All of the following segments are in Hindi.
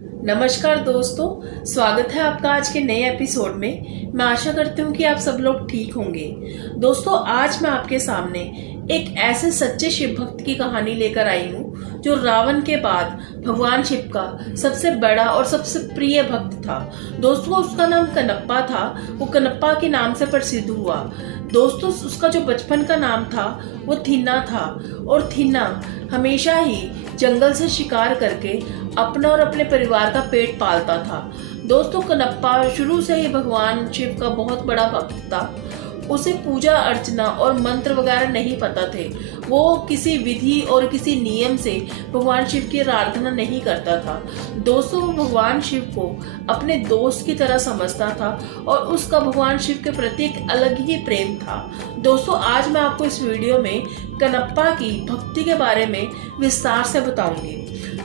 नमस्कार दोस्तों, स्वागत है आपका आज के नए एपिसोड में। मैं आशा करती हूँ कि आप सब लोग ठीक होंगे। दोस्तों, आज मैं आपके सामने एक ऐसे सच्चे शिव भक्त की कहानी लेकर आई हूँ जो रावण के बाद भगवान शिव का सबसे बड़ा और सबसे प्रिय भक्त था। दोस्तों, उसका नाम कनप्पा था। वो कनप्पा के नाम से प्रसिद्ध हुआ। दोस्तों, उसका जो बचपन का नाम था वो थिन्ना था, और थिन्ना हमेशा ही जंगल से शिकार करके अपना और अपने परिवार का पेट पालता था। दोस्तों, कनप्पा शुरू से ही भगवान शिव का बहुत बड़ा भक्त था। उसे पूजा अर्चना और मंत्र वगैरह नहीं पता थे। वो किसी विधि और किसी नियम से भगवान शिव की आराधना नहीं करता था। दोस्तों, वो भगवान शिव को अपने दोस्त की तरह समझता था और उसका भगवान शिव के प्रति एक अलग ही प्रेम था। दोस्तों, आज मैं आपको इस वीडियो में कनप्पा की भक्ति के बारे में विस्तार से बताऊंगी।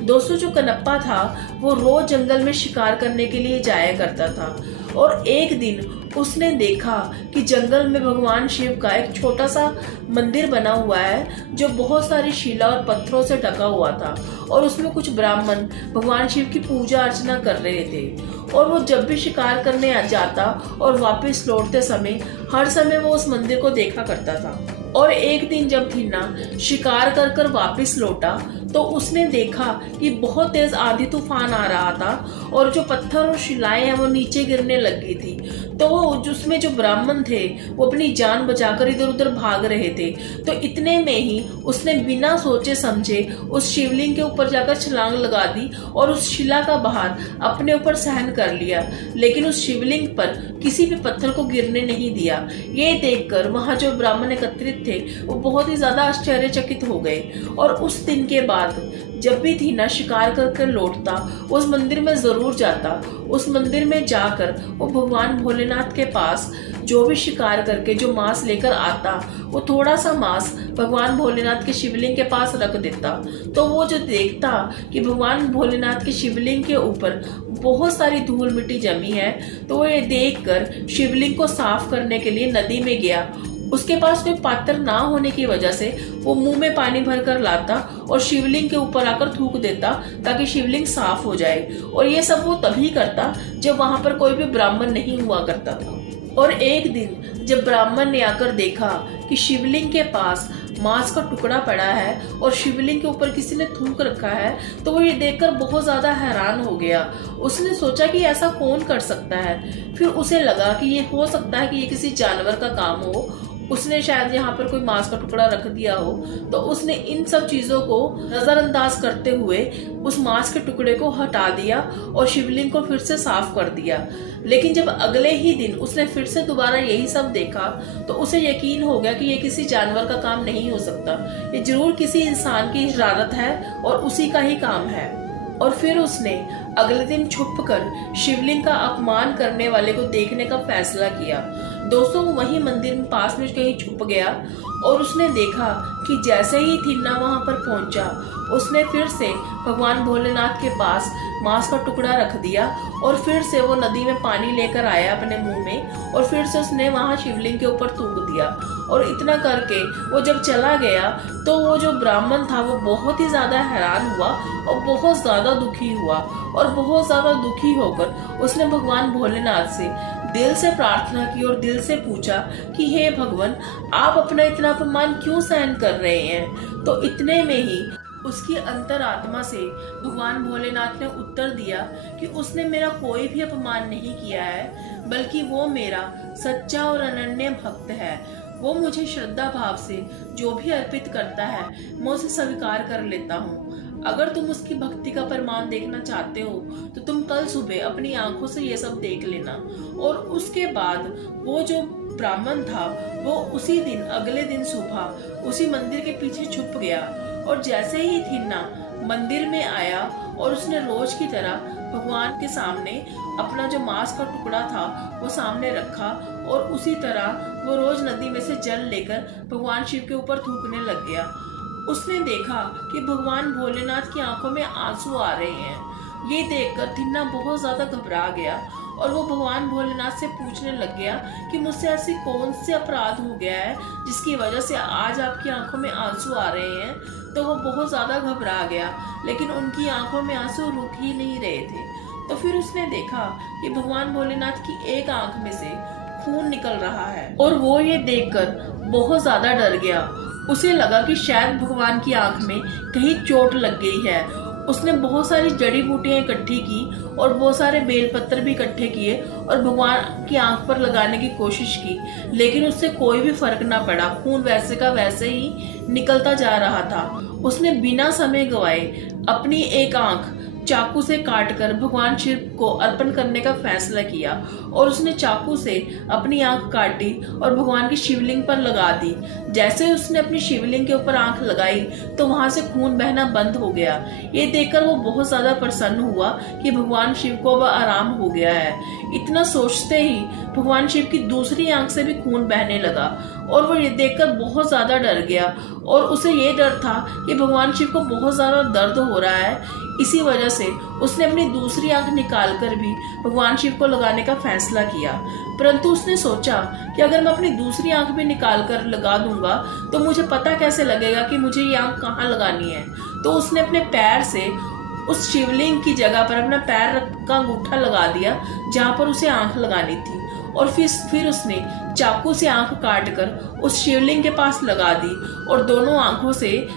दोस्तों, जो कनप्पा था वो रोज जंगल में शिकार करने के लिए जाया करता था, और एक दिन उसने देखा कि जंगल में भगवान शिव का एक छोटा सा मंदिर बना हुआ है जो बहुत सारी शिला और पत्थरों से ढका हुआ था, और उसमें कुछ ब्राह्मण भगवान शिव की पूजा अर्चना कर रहे थे। और वो जब भी शिकार करने आ जाता और वापस लौटते समय हर समय वो उस मंदिर को देखा करता था। और एक दिन जब थिन्ना शिकार कर कर वापस लौटा तो उसने देखा कि बहुत तेज आंधी तूफान आ रहा था और जो पत्थर और शिलाएं हैं वो नीचे गिरने लग गई थी। तो उसमें जो ब्राह्मण थे वो अपनी जान बचाकर इधर उधर भाग रहे थे। तो इतने में ही उसने बिना सोचे समझे उस शिवलिंग के ऊपर जाकर छलांग लगा दी और उस शिला का भार अपने ऊपर सहन कर लिया, लेकिन उस शिवलिंग पर किसी भी पत्थर को गिरने नहीं दिया। ये देखकर वहां जो ब्राह्मण एकत्रित थे वो बहुत ही ज्यादा आश्चर्यचकित हो गए। और उस दिन के बाद जब भी थिन्ना शिकार कर लौटता उस मंदिर में जरूर जाता। उस मंदिर में जाकर वो भगवान भोलेनाथ के पास जो भी शिकार करके जो मांस लेकर आता वो थोड़ा सा मांस भगवान भोलेनाथ के शिवलिंग के पास रख देता। तो वो जो देखता कि भगवान भोलेनाथ के शिवलिंग के ऊपर बहुत सारी धूल मिट्टी जमी है, तो वो ये देखकर शिवलिंग को साफ करने के लिए नदी में गया। उसके पास कोई पात्र ना होने की वजह से वो मुंह में पानी भरकर लाता और शिवलिंग के ऊपर आकर थूक देता ताकि शिवलिंग साफ हो जाए। और ये सब वो तभी करता जब वहां पर कोई भी ब्राह्मण नहीं हुआ करता था। और एक दिन जब ब्राह्मण ने आकर देखा कि शिवलिंग के पास मांस का टुकड़ा पड़ा है और शिवलिंग के ऊपर किसी ने थूक रखा है, तो वो ये देखकर बहुत ज्यादा हैरान हो गया। उसने सोचा कि ऐसा कौन कर सकता है। फिर उसे लगा कि ये हो सकता है कि ये किसी जानवर का काम हो। उसने शायद यहाँ पर कोई मांस का टुकड़ा रख दिया हो। तो उसने इन सब चीजों को नजरअंदाज करते हुए उस मांस के टुकड़े को हटा दिया और शिवलिंग को फिर से साफ कर दिया। लेकिन जब अगले ही दिन उसने फिर से दोबारा यही सब देखा तो उसे यकीन हो गया कि ये किसी जानवर का काम नहीं हो सकता, ये जरूर किसी इंसान की शरारत है और उसी का ही काम है। और फिर उसने अगले दिन छुपकर शिवलिंग का अपमान करने वाले को देखने का फैसला किया। दोस्तों, वो वही मंदिर में पास में कहीं छुप गया और उसने देखा कि जैसे ही थिन्ना वहां पर पहुंचा उसने फिर से भगवान भोलेनाथ के पास मांस का टुकड़ा रख दिया और फिर से वो नदी में पानी लेकर आया अपने मुंह में और फिर से उसने वहां शिवलिंग के ऊपर थूक दिया। और इतना करके वो जब चला गया तो वो जो ब्राह्मण था वो बहुत ही ज्यादा हैरान हुआ और बहुत ज्यादा दुखी हुआ। और बहुत ज्यादा दुखी होकर उसने भगवान भोलेनाथ से दिल से प्रार्थना की और दिल से पूछा कि हे भगवान, आप अपना इतना अपमान क्यों सहन कर रहे हैं। तो इतने में ही उसकी अंतरात्मा से भगवान भोलेनाथ ने उत्तर दिया कि उसने मेरा कोई भी अपमान नहीं किया है, बल्कि वो मेरा सच्चा और अनन्य भक्त है। वो मुझे श्रद्धा भाव से जो भी अर्पित करता है मैं उसे स्वीकार कर लेता हूँ। अगर तुम उसकी भक्ति का प्रमाण देखना चाहते हो तो तुम कल सुबह अपनी आंखों से ये सब देख लेना। और उसके बाद वो जो ब्राह्मण था वो उसी दिन अगले दिन सुबह उसी मंदिर के पीछे छुप गया। और जैसे ही थिन्ना मंदिर में आया और उसने रोज की तरह भगवान के सामने अपना जो मांस का टुकड़ा था वो सामने रखा और उसी तरह वो रोज नदी में से जल लेकर भगवान शिव के ऊपर थूकने लग गया। उसने देखा कि भगवान भोलेनाथ की आंखों में आंसू आ रहे हैं। ये देखकर थिन्ना बहुत ज्यादा घबरा गया और वो भगवान भोलेनाथ से पूछने लग गया कि मुझसे ऐसी कौन से अपराध हो गया है जिसकी वजह से आज आपकी आंखों में आंसू आ रहे हैं। तो वो बहुत ज्यादा घबरा गया, लेकिन उनकी आंखों में आंसू रुक ही नहीं रहे थे। तो फिर उसने देखा कि भगवान भोलेनाथ की एक आंख में से खून निकल रहा है और वो ये देखकर बहुत ज्यादा डर गया। उसे लगा कि शायद भगवान की आंख में कहीं चोट लग गई है। उसने बहुत सारी जड़ी बूटियां इकट्ठी की और बहुत सारे बेलपत्र भी इकट्ठे किए और भगवान की आंख पर लगाने की कोशिश की, लेकिन उससे कोई भी फर्क ना पड़ा। खून वैसे का वैसे ही निकलता जा रहा था। उसने बिना समय गवाए अपनी एक आंख चाकू से काटकर भगवान शिव को अर्पण करने का फैसला किया और उसने चाकू से अपनी आंख काटी और भगवान की शिवलिंग पर लगा दी। जैसे उसने अपनी शिवलिंग के ऊपर आंख लगाई तो वहां से खून बहना बंद हो गया। ये देखकर वो बहुत ज्यादा प्रसन्न हुआ कि भगवान शिव को अब आराम हो गया है। इतना सोचते ही भगवान शिव की दूसरी आंख से भी खून बहने लगा और वो ये देखकर बहुत ज्यादा डर गया और उसे ये डर था कि भगवान शिव को बहुत ज्यादा दर्द हो रहा है। इसी वजह से उसने अपनी दूसरी आंख निकालकर भी भगवान शिव को लगाने का फैसला किया। परंतु उसने सोचा कि अगर मैं अपनी दूसरी आंख भी निकाल कर लगा दूंगा तो मुझे पता कैसे लगेगा कि मुझे ये आंख कहाँ लगानी है। तो उसने अपने पैर से उस शिवलिंग की जगह पर अपना पैर का अंगूठा लगा दिया जहाँ पर उसे आंख लगानी थी और फिर उसने चाकू से आंख काटकर उस शिवलिंग के पास लगा दी और दोनों आंखों से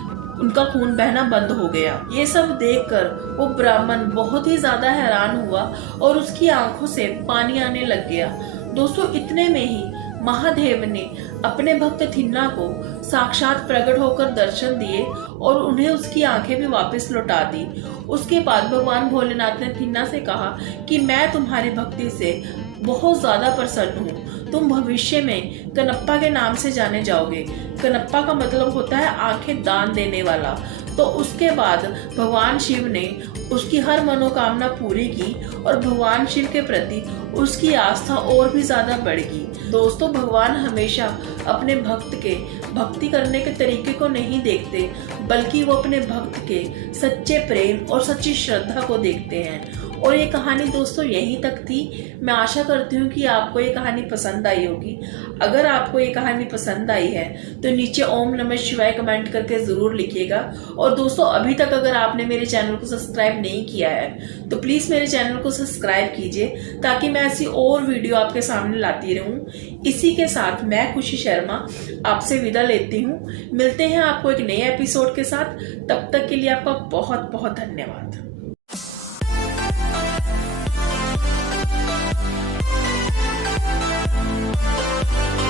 उनका खून बहना बंद हो गया। ये सब देखकर वो ब्राह्मण बहुत ही ज्यादा हैरान हुआ और उसकी आंखों से पानी आने लग गया। दोस्तों, इतने में ही महादेव ने अपने भक्त थिन्ना को साक्षात प्रकट होकर दर्शन दिए और उन्हें उसकी आंखें भी वापस लौटा दी। उसके बाद भगवान भोलेनाथ ने थिन्ना से कहा कि मैं तुम्हारी भक्ति से बहुत ज्यादा प्रसन्न हूँ। तुम भविष्य में कनप्पा के नाम से जाने जाओगे। कनप्पा का मतलब होता है आंखें दान देने वाला। तो उसके बाद भगवान शिव ने उसकी हर मनोकामना पूरी की और भगवान शिव के प्रति उसकी आस्था और भी ज्यादा बढ़ गई। दोस्तों, भगवान हमेशा अपने भक्त के भक्ति करने के तरीके को नहीं देखते, बल्कि वो अपने भक्त के सच्चे प्रेम और सच्ची श्रद्धा को देखते हैं। और ये कहानी दोस्तों यहीं तक थी। मैं आशा करती हूँ कि आपको ये कहानी पसंद आई होगी। अगर आपको ये कहानी पसंद आई है तो नीचे ओम नमः शिवाय कमेंट करके ज़रूर लिखिएगा। और दोस्तों, अभी तक अगर आपने मेरे चैनल को सब्सक्राइब नहीं किया है तो प्लीज़ मेरे चैनल को सब्सक्राइब कीजिए ताकि मैं ऐसी और वीडियो आपके सामने लाती रहूँ। इसी के साथ मैं खुशी शर्मा आपसे विदा लेती हूँ। मिलते हैं आपको एक नए एपिसोड के साथ। तब तक के लिए आपका बहुत बहुत धन्यवाद।